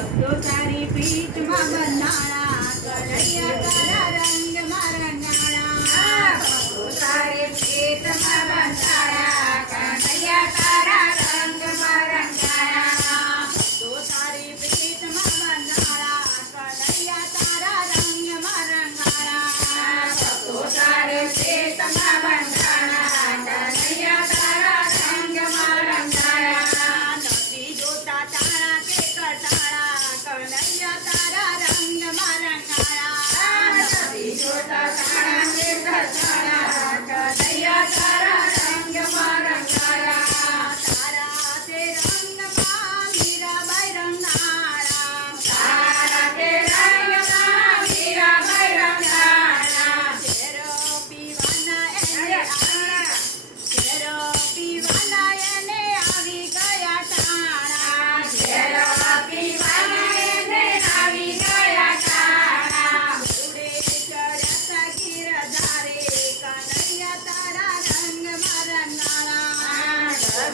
તો તારી પીઠમાં બનાળા કલૈયા તારા રંગ મારા નાળા તો તારી પીઠમાં બનાળા કલૈયા તારા રંગ મારા નાળા તો તારી પીઠમાં બનાળા કલૈયા તારા રંગ મારા નાળા તો તારી પીઠમાં